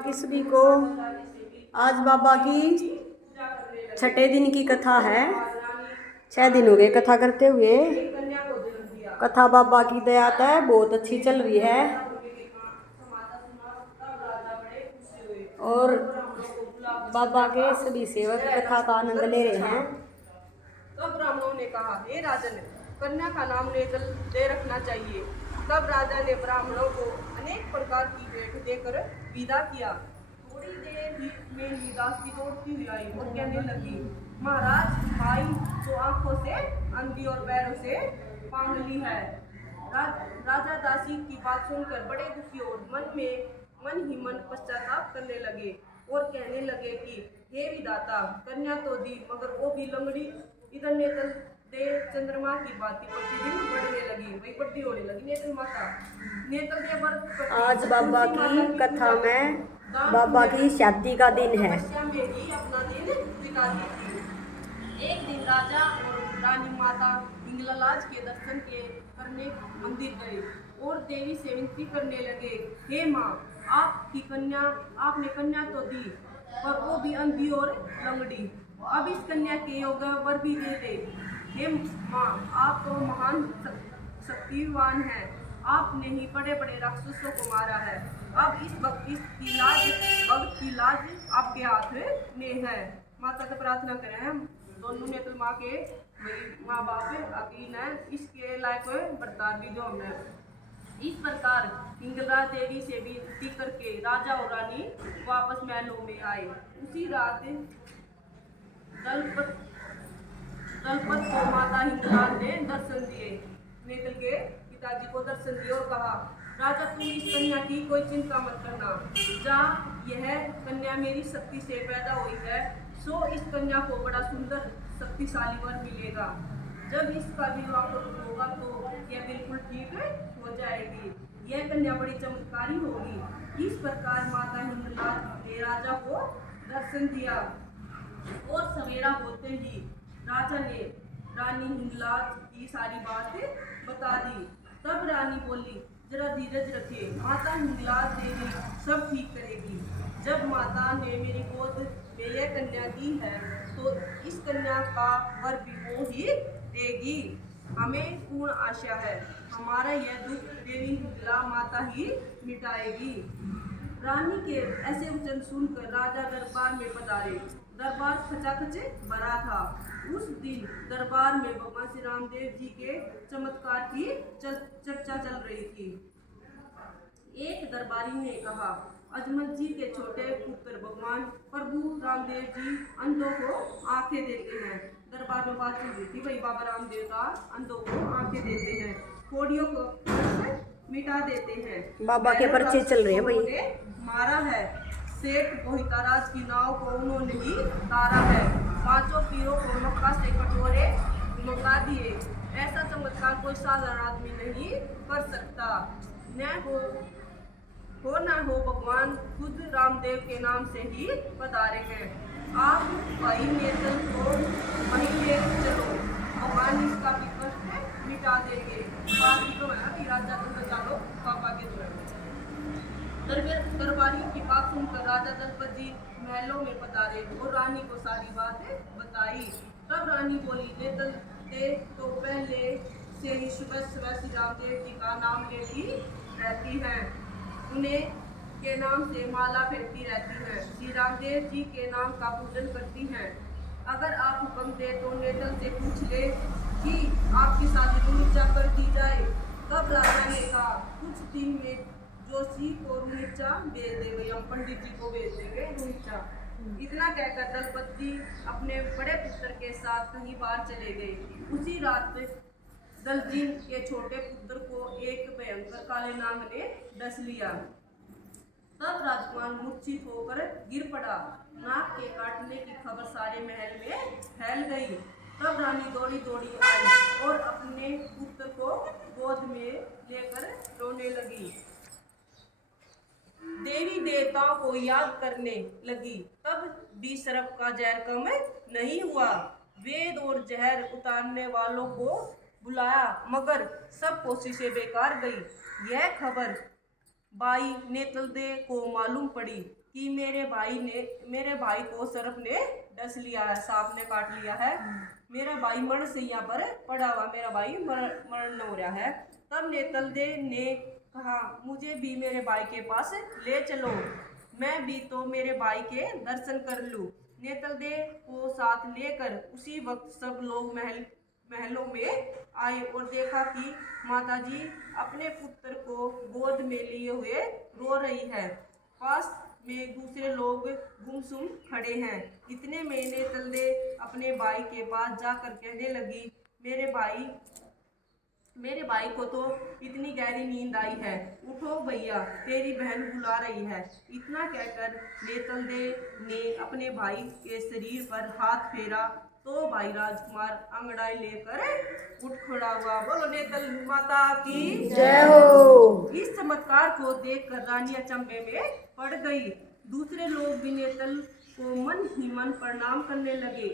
बाकी सभी को आज बाबा की छठे दिन की कथा है। 6 दिन हो गए कथा करते हुए। कथा बाबा की दया है बहुत अच्छी चल रही है और बाबा के सभी सेवक कथा का आनंद ले रहे हैं। तब ब्राह्मणों ने कहा, हे राजन, कन्या का नाम नेतल दे रखना चाहिए। तब राजा ने ब्राह्मणों को अनेक प्रकार की भेंट देकर विदा किया। थोड़ी देर में ही दासी दौड़ती हुई आई और कहने लगी, महाराज, भाई तो आंखों से अंधी और पैरों से पांगली है। राजा दासी की बात सुनकर बड़े दुखी और मन ही मन पश्चाताप करने लगे और कहने लगे कि हे विधाता, कन्या तो दी मगर वो भी लंगड़ी। इधर नेतल दे चंद्रमा की बाती प्रतिदिन बढ़ने लगी, वही बढ़ती होने लगी। नेतल माता नेतल दे व्रत आज बाबा की कथा में बाबा की शादी का दिन है। में ही अपना दिन बिताती थी। एक दिन राजा और रानी माता हिंगलाज के दर्शन के करने मंदिर गए और देवी से विनती करने लगे, हे माँ, आपने कन्या तो दी पर वो भी अंधी और लंगड़ी। अब इस कन्या के योग वर भी दे दे। हे माँ, आप तो महान शक्तिवान हैं, आपने ही बड़े बड़े राक्षसों को मारा है। अब इस भक्त की लाज आपके हाथ में है। माता से प्रार्थना करें हम दोनों ने तो माँ के माँ बाप अकीन है, इसके लायक बरतार भी दो हमें। इस प्रकार हिंगला देवी से विनती करके राजा और रानी वापस महलों में आए। उसी रात दलपत को माता हिंगलाज ने दर्शन दिए। नेतल के पिताजी को दर्शन दिए और कहा, राजा, तुम इस कन्या की कोई चिंता मत करना। जहाँ यह कन्या मेरी शक्ति से पैदा हुई है, सो इस कन्या को बड़ा सुंदर शक्तिशाली वर मिलेगा। जब इसका विवाह होगा तो यह बिल्कुल ठीक हो जाएगी। यह कन्या बड़ी चमत्कारी होगी। इस प्रकार माता हिंगलाज ने राजा को दर्शन दिया और सवेरा होते ही राजा ने रानी हिंगलाज की सारी बात बता दी। तब रानी बोली, जरा धीरज रखिए, माता हिंगलाज देवी सब ठीक करेगी। जब माता ने मेरी गोद में यह कन्या दी है तो इस कन्या का वर भी वो ही देगी। हमें पूर्ण आशा है, हमारा यह दुख देवी हिंगला माता ही मिटाएगी। रानी के ऐसे वचन सुनकर राजा दरबार में पधारे। दरबार खचाखच भरा था। उस दिन दरबार में भगवान श्री रामदेव जी के चमत्कार की चर्चा चल रही थी। एक दरबारी ने कहा, अजमल जी के छोटे पुत्र भगवान प्रभु रामदेव जी अंधों को आंखें देते हैं। दरबार में बात चल रही थी, भाई बाबा रामदेव का अंधों को आंखें देते हैं, कोड़ियों को मिटा देते हैं। बाबा के पर्चे चल रहे हैं भाई। मारा है सेठ बोहिताराज की नाव को उन्होंने ही तारा है। 5 पीरों को मक्का से कटोरे मंगा दिए। ऐसा चमत्कार कोई साधारण आदमी नहीं कर सकता। न हो भगवान खुद रामदेव के नाम से ही पधारे हैं। आप भाई नेतल को वहीं ले चलो, भगवान इसका भी कष्ट मिटा देंगे। तो है राजा तो चलो पापा के दरबारी की बात सुनकर राजा दलपत जी महलों में पधारे और रानी को सारी बात बताई। तब रानी बोली, नेतल दे तो पहले से ही सुबह सुबह श्री रामदेव जी का नाम लेती रहती हैं, उन्हें के नाम से माला फेरती रहती हैं, श्री रामदेव जी के नाम का पूजन करती हैं। अगर आप हुक्म दे तो नेतल से पूछ ले कि आपकी शादी रुनीचा कर दी जाए। तब राजा ने कहा, कुछ दिन में जोशी को रुनीचा भेज देंगे, हम पंडित जी को भेज देंगे रुनीचा। इतना कहकर दलपत जी अपने बड़े पुत्र के साथ कहीं बाहर चले गए। उसी रात दलजीन के छोटे पुत्र को एक भयंकर काले नाग ने डस लिया। तब राजकुमार मूर्छित होकर गिर पड़ा। नाग के काटने की खबर सारे महल में फैल गई। तब रानी दौड़ी दौड़ी आई और अपने पुत्र को गोद में लेकर रोने लगी। देवी देवताओं को याद करने लगी। तब भी सर्प का जहर कम नहीं हुआ। वेद और जहर उतारने वालों को बुलाया मगर सब कोशिशें बेकार गई। यह खबर बाई नेतल दे को मालूम पड़ी। कि मेरे भाई को सर्प ने डस लिया है, सांप ने काट लिया है। मेरा भाई मरण से यहाँ पर पड़ा हुआ, मेरा भाई मरण हो रहा है। तब नेतलदे ने कहा, मुझे भी मेरे भाई के पास ले चलो, मैं भी तो मेरे भाई के दर्शन कर लूं। नेतलदे को साथ लेकर उसी वक्त सब लोग महलों में आए और देखा कि माताजी अपने पुत्र को गोद में लिए हुए रो रही है। पास में दूसरे लोग गुमसुम खड़े हैं। इतने में नेतलदे अपने भाई के पास जाकर कहने लगी, मेरे भाई को तो इतनी गहरी नींद आई है, उठो भैया, तेरी बहन बुला रही है। इतना कहकर नेतलदे ने अपने भाई के शरीर पर हाथ फेरा तो भाई राजकुमार अंगड़ाई लेकर उठ खड़ा हुआ। बोलो नेतल माता की जय हो। इस चमत्कार को देखकर रानी अचंभे में पड़ गई। दूसरे लोग भी नेतल को मन ही मन प्रणाम करने लगे।